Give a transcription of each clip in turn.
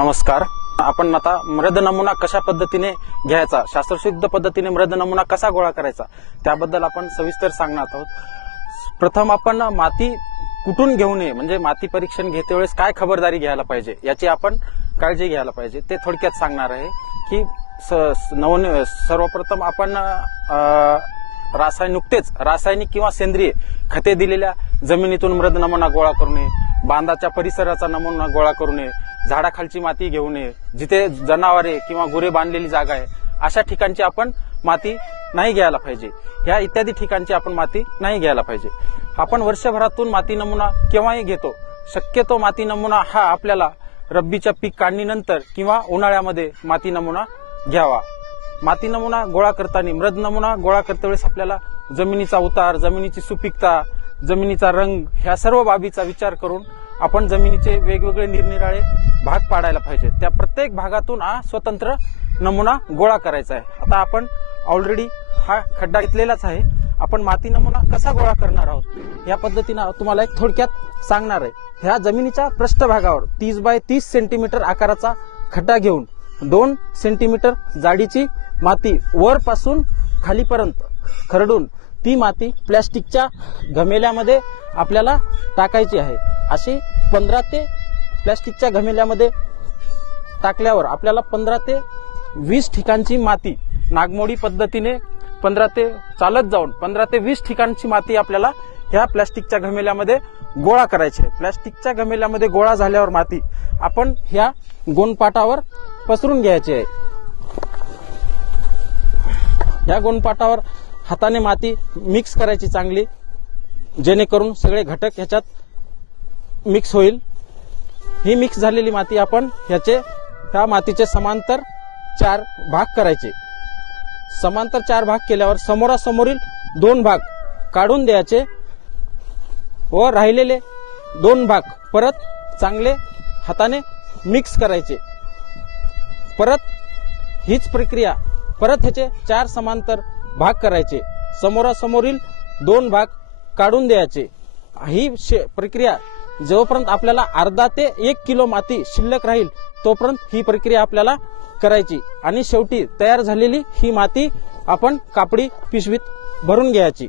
नमस्कार. आपण आता मृद नमुना कशा पद्धतीने घ्यायचा, शास्त्रशुद्ध पद्धतीने मृद नमुना कसा गोळा करायचा त्याबद्दल आपण सविस्तर सांगणार आहोत. प्रथम आपण माती कुठून घेऊ नये, म्हणजे माती परीक्षण घेते वेळेस काय खबरदारी घ्यायला पाहिजे याची आपण काळजी घ्यायला पाहिजे ते थोडक्यात सांगणार आहे. की सर्वप्रथम आपण रासायनिक किंवा सेंद्रिय खते दिलेल्या जमिनीतून मृद नमुना गोळा करू नये, बांधाच्या परिसराचा नमुना गोळा करू नये, झाडाखालची माती घेऊ नये, जिथे जनावरे किंवा गुरे बांधलेली जागा आहे अशा ठिकाणची आपण माती नाही घ्यायला पाहिजे. ह्या इत्यादी ठिकाणची आपण माती नाही घ्यायला पाहिजे. आपण वर्षभरातून माती नमुना केव्हाही घेतो. शक्यतो माती नमुना हा आपल्याला रब्बीच्या पीक काढणीनंतर किंवा उन्हाळ्यामध्ये माती नमुना घ्यावा. माती नमुना गोळा करताना, मृद नमुना गोळा करते वेळेस आपल्याला जमिनीचा उतार, जमिनीची सुपीकता, जमिनीचा रंग ह्या सर्व बाबीचा विचार करून आपण जमिनीचे वेगवेगळे निरनिराळे भाग पाडायला पाहिजे. त्या प्रत्येक भागातून हा स्वतंत्र नमुना गोळा करायचा आहे. आता आपण ऑलरेडी हा खड्डा घेतलेलाच आहे. आपण माती नमुना कसा गोळा करणार आहोत या पद्धतीने तुम्हाला एक थोडक्यात सांगणार आहे. ह्या जमिनीच्या पृष्ठभागावर 30 बाय 30 सेंटीमीटर आकाराचा खड्डा घेऊन 2 सेंटीमीटर जाडीची माती वरपासून खालीपर्यंत खरडून ती माती प्लॅस्टिकच्या घमेल्यामध्ये आपल्याला टाकायची आहे. अशी 15 ते प्लॅस्टिकच्या घमेल्यामध्ये टाकल्यावर आपल्याला 15 ते 20 ठिकाणची माती नागमोडी पद्धतीने 15 ते 20 ठिकाणची माती आपल्याला ह्या प्लॅस्टिकच्या घमेल्यामध्ये गोळा करायची आहे. प्लॅस्टिकच्या घमेल्यामध्ये गोळा झाल्यावर माती आपण ह्या गोणपाटावर पसरून घ्यायची आहे. ह्या गोणपाटावर हाताने माती मिक्स करायची चांगली, जेणेकरून सगळे घटक ह्याच्यात मिक्स होईल. ही मिक्स झालेली माती आपण ह्या मातीचे समांतर 4 भाग करायचे. समांतर 4 भाग केल्यावर समोरासमोरील 2 भाग काढून द्यायचे व राहिलेले 2 भाग परत चांगले हाताने मिक्स करायचे. परत हीच प्रक्रिया परत ह्याचे 4 समांतर भाग करायचे. समोरासमोरील 2 भाग काढून द्यायचे. ही प्रक्रिया जोपर्यंत आपल्याला अर्धा ते 1 किलो माती शिल्लक राहील तोपर्यंत ही प्रक्रिया आपल्याला करायची. आणि शेवटी तयार झालेली ही माती आपण कापडी पिशवीत भरून घ्यायची.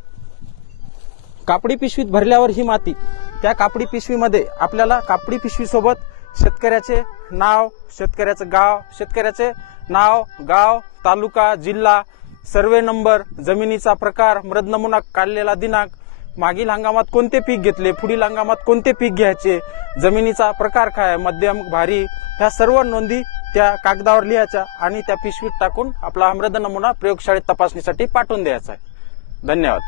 कापडी पिशवीत भरल्यावर ही माती त्या कापडी पिशवीमध्ये आपल्याला कापडी पिशवीसोबत शेतकऱ्याचे नाव, गाव, तालुका, जिल्हा, सर्वे नंबर, जमिनीचा प्रकार, मृद नमुना काढलेला दिनांक, मागील हंगामात कोणते पीक घेतले, पुढील हंगामात कोणते पीक घ्यायचे, जमिनीचा प्रकार काय, मध्यम, भारी, ह्या सर्व नोंदी त्या कागदावर लिहायच्या आणि त्या पिशवीत टाकून आपला मृद नमुना प्रयोगशाळेत तपासणीसाठी पाठवून द्यायचा आहे. धन्यवाद.